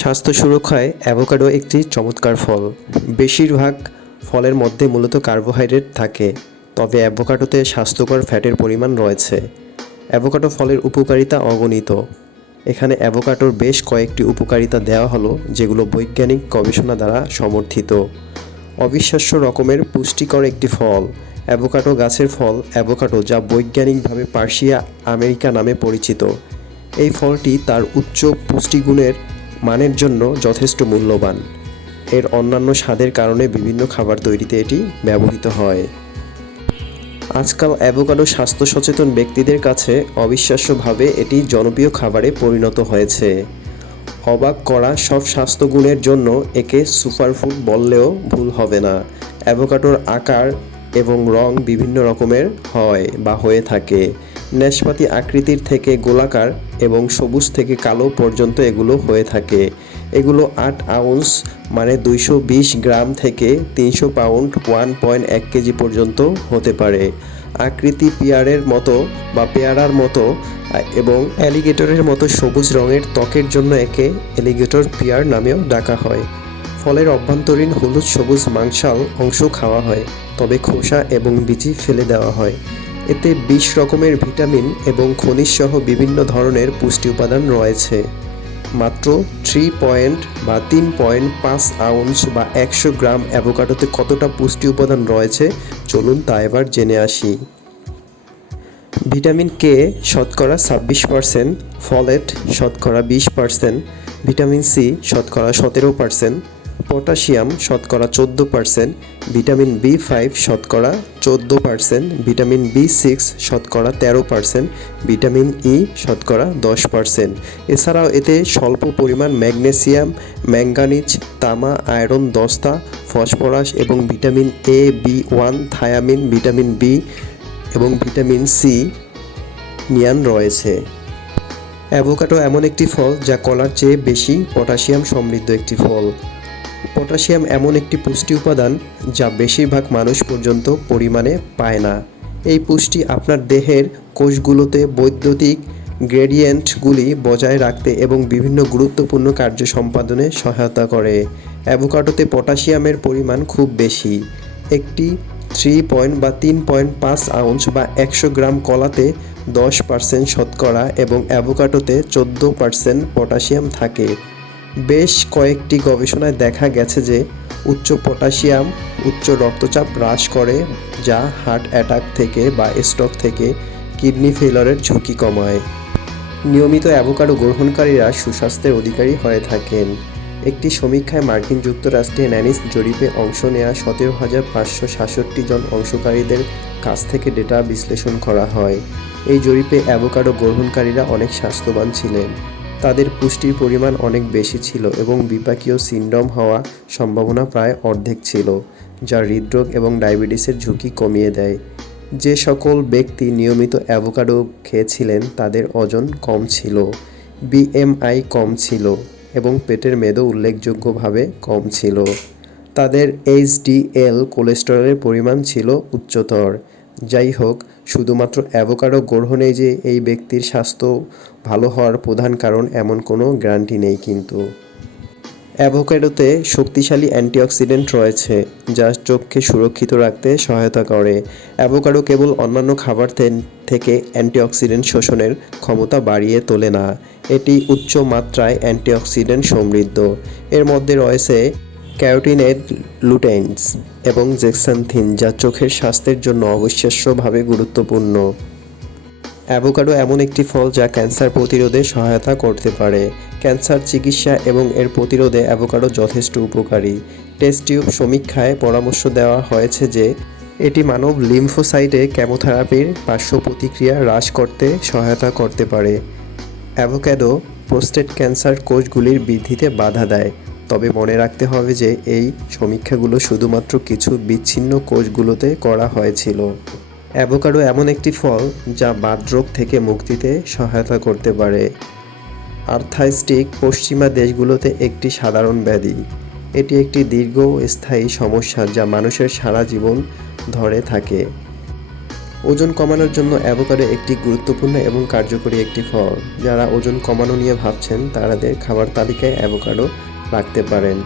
স্বাস্থ্য সুরক্ষায় অ্যাভোকাডো একটি চমৎকার ফল। বেশিরভাগ ফলের মধ্যে মূলত কার্বোহাইড্রেট থাকে, তবে অ্যাভোকাডোতে স্বাস্থ্যকর ফ্যাটের পরিমাণ রয়েছে। অ্যাভোকাডো ফলের উপকারিতা অগণিত। এখানে অ্যাভোকাডোর বেশ কয়েকটি উপকারিতা দেওয়া হলো, যেগুলো বৈজ্ঞানিক গবেষণা দ্বারা সমর্থিত। অবিশ্বাস্য রকমের পুষ্টিকর একটি ফল, অ্যাভোকাডো গাছের ফল, অ্যাভোকাডো যা বৈজ্ঞানিকভাবে পার্সিয়া আমেরিকা নামে পরিচিত। এই ফলটি তার উচ্চ পুষ্টিগুণের মানের জন্য যথেষ্ট মূল্যবান। এর অন্যান্য স্বাদের কারণে বিভিন্ন খাবার তৈরিতে এটি ব্যবহৃত হয়। আজকাল অ্যাভোকাডো স্বাস্থ্য সচেতন ব্যক্তিদের কাছে অবিশ্বাস্যভাবে এটি জনপ্রিয় খাবারে পরিণত হয়েছে। অবাক করা সব স্বাস্থ্যগুণের জন্য একে সুপারফুড বললেও ভুল হবে না। অ্যাভোকাডোর আকার এবং রং বিভিন্ন রকমের হয় বা হয়ে থাকে। ন্যাশপাতি আকৃতির থেকে গোলাকার এবং সবুজ থেকে কালো পর্যন্ত এগুলো হয়ে থাকে। এগুলো আট আউন্স মানে দুইশো বিশ গ্রাম থেকে তিনশো পাউন্ড, ওয়ান পয়েন্ট এক কেজি পর্যন্ত হতে পারে। আকৃতি পেয়ারের মতো বা পেয়ারার মতো, এবং অ্যালিগেটরের মতো সবুজ রঙের ত্বকের জন্য একে অ্যালিগেটর পিয়ার নামেও ডাকা হয়। ফলের অভ্যন্তরীণ হলুদ সবুজ মাংসাল অংশ খাওয়া হয়, তবে খোসা এবং বিচি ফেলে দেওয়া হয়। এতে বিশ রকমের ভিটামিন এবং খনিজ সহ বিভিন্ন ধরনের পুষ্টি উপাদান রয়েছে। মাত্র থ্রি পয়েন্ট বা তিন পয়েন্ট পাঁচ আউন্স বা একশো গ্রাম অ্যাভোকাডোতে কতটা পুষ্টি উপাদান রয়েছে? চলুন তা এবার জেনে আসি। ভিটামিন কে শতকরা ছাব্বিশ পার্সেন্ট ফলেট শতকরা বিশ পার্সেন্ট ভিটামিন সি শতকরা সতেরো পার্সেন্ট পটাশিয়াম শতকরা চোদ্দ পার্সেন্ট, ভিটামিন বি ফাইভ শতকরা চোদ্দ পার্সেন্ট, ভিটামিন বি সিক্স শতকরা তেরো পার্সেন্ট, ভিটামিন ই শতকরা দশ পার্সেন্ট। এছাড়াও এতে স্বল্প পরিমাণ ম্যাগনেসিয়াম, ম্যাঙ্গানিজ, তামা, আয়রন, দস্তা, ফসফরাস এবং vitamin A, B one, thiamine, vitamin B এবং ভিটামিন সি নিয়ান রয়েছে। অ্যাভোকাডো এমন একটি ফল যা কলার চেয়ে বেশি, পটাশিয়াম সমৃদ্ধ একটি ফল। পটাশিয়াম এমন একটি পুষ্টি উপাদান যা বেশিরভাগ মানুষ পর্যন্ত পরিমাণে পায় না। এই পুষ্টি আপনার দেহের কোষগুলোতে বৈদ্যুতিক গ্রেডিয়েন্টগুলি বজায় রাখতে এবং বিভিন্ন গুরুত্বপূর্ণ কার্য সম্পাদনে সহায়তা করে। অ্যাভোকাডোতে পটাশিয়ামের পরিমাণ খুব বেশি। একটি থ্রি পয়েন্ট বা তিন পয়েন্ট পাঁচ আউন্স বা একশো গ্রাম কলাতে দশ পার্সেন্ট শতকরা এবং অ্যাভোকাডোতে চোদ্দ পার্সেন্ট পটাশিয়াম থাকে। বেশ কয়েকটি গবেষণায় দেখা গেছে যে উচ্চ পটাশিয়াম, উচ্চ রক্তচাপ হ্রাস করে, যা হার্ট অ্যাটাক থেকে বা স্ট্রোক থেকে কিডনি ফেলারের ঝুঁকি কমায়। নিয়মিত অ্যাভোকাডো গ্রহণকারীরা সুস্বাস্থ্যের অধিকারী হয়ে থাকেন। একটি সমীক্ষায় মার্কিন যুক্তরাষ্ট্রে ন্যানিস জরিপে অংশ নেওয়া সতেরো হাজার পাঁচশো সাতষট্টি জন অংশকারীদের কাছ থেকে ডেটা বিশ্লেষণ করা হয়। এই জরিপে অ্যাভোকাডো গ্রহণকারীরা অনেক স্বাস্থ্যবান ছিলেন। তাদের পুষ্টির পরিমাণ অনেক বেশি ছিল এবং বিপাকীয় সিন্ড্রোম হওয়া সম্ভাবনা প্রায় অর্ধেক ছিল, যা হৃদরোগ এবং ডায়াবেটিসের ঝুঁকি কমিয়ে দেয়। যে সকল ব্যক্তি নিয়মিত অ্যাভোকাডো খেয়েছিলেন, তাদের ওজন কম ছিল বিএমআই কম ছিল এবং পেটের মেদও উল্লেখযোগ্যভাবে কম ছিল। তাদের এইচডিএল কোলেস্টেরলের পরিমাণ ছিল উচ্চতর। যাই হোক, শুধুমাত্র অ্যাভোকাডো গ্রহণেই যে এই ব্যক্তির স্বাস্থ্য ভালো হওয়ার প্রধান কারণ এমন কোনো গ্যারান্টি নেই কিন্তু। অ্যাভোকাডোতে শক্তিশালী অ্যান্টিঅক্সিডেন্ট রয়েছে, যা চোখকে সুরক্ষিত রাখতে সহায়তা করে। অ্যাভোকাডো কেবল অন্যান্য খাবার থেকে অ্যান্টিঅক্সিডেন্ট শোষণের ক্ষমতা বাড়িয়ে তোলে না। এটি উচ্চ মাত্রায় অ্যান্টিঅক্সিডেন্ট সমৃদ্ধ। এর মধ্যে রয়েছে ক্যারোটিনেড লুটেন্স এবং জেক্সান্থিন যা চোখের স্বাস্থ্যের জন্য অবিশ্বাস্যভাবে গুরুত্বপূর্ণ। অ্যাভোকাডো এমন একটি ফল যা ক্যান্সার প্রতিরোধে সহায়তা করতে পারে। ক্যান্সার চিকিৎসা এবং এর প্রতিরোধে অ্যাভোকাডো যথেষ্ট উপকারী। টেস্ট টিউব সমীক্ষায় পরামর্শ দেওয়া হয়েছে যে, এটি মানব লিম্ফোসাইটে কেমোথেরাপির পার্শ্ব প্রতিক্রিয়া হ্রাস করতে সহায়তা করতে পারে। অ্যাভোক্যাডো প্রোস্টেট ক্যান্সার কোষগুলির বৃদ্ধিতে বাধা দেয়। তবে মনে রাখতে হবে যে এই সমীক্ষাগুলো শুধুমাত্র কিছু বিচ্ছিন্ন কোষগুলোতে করা হয়েছিল। অ্যাভোকাডো এমন একটি ফল যা বাতরোগ থেকে মুক্তিতে সহায়তা করতে পারে। আর্থাইস্টিক পশ্চিমা দেশগুলোতে একটি সাধারণ ব্যাধি। এটি একটি দীর্ঘ স্থায়ী সমস্যা যা মানুষের সারা জীবন ধরে থাকে। ওজন কমানোর জন্য অ্যাভোকাডো একটি গুরুত্বপূর্ণ এবং কার্যকরী একটি ফল। যারা ওজন কমানো নিয়ে ভাবছেন তাদের খাবার তালিকায় অ্যাভোকাডো রাখতে পারেন।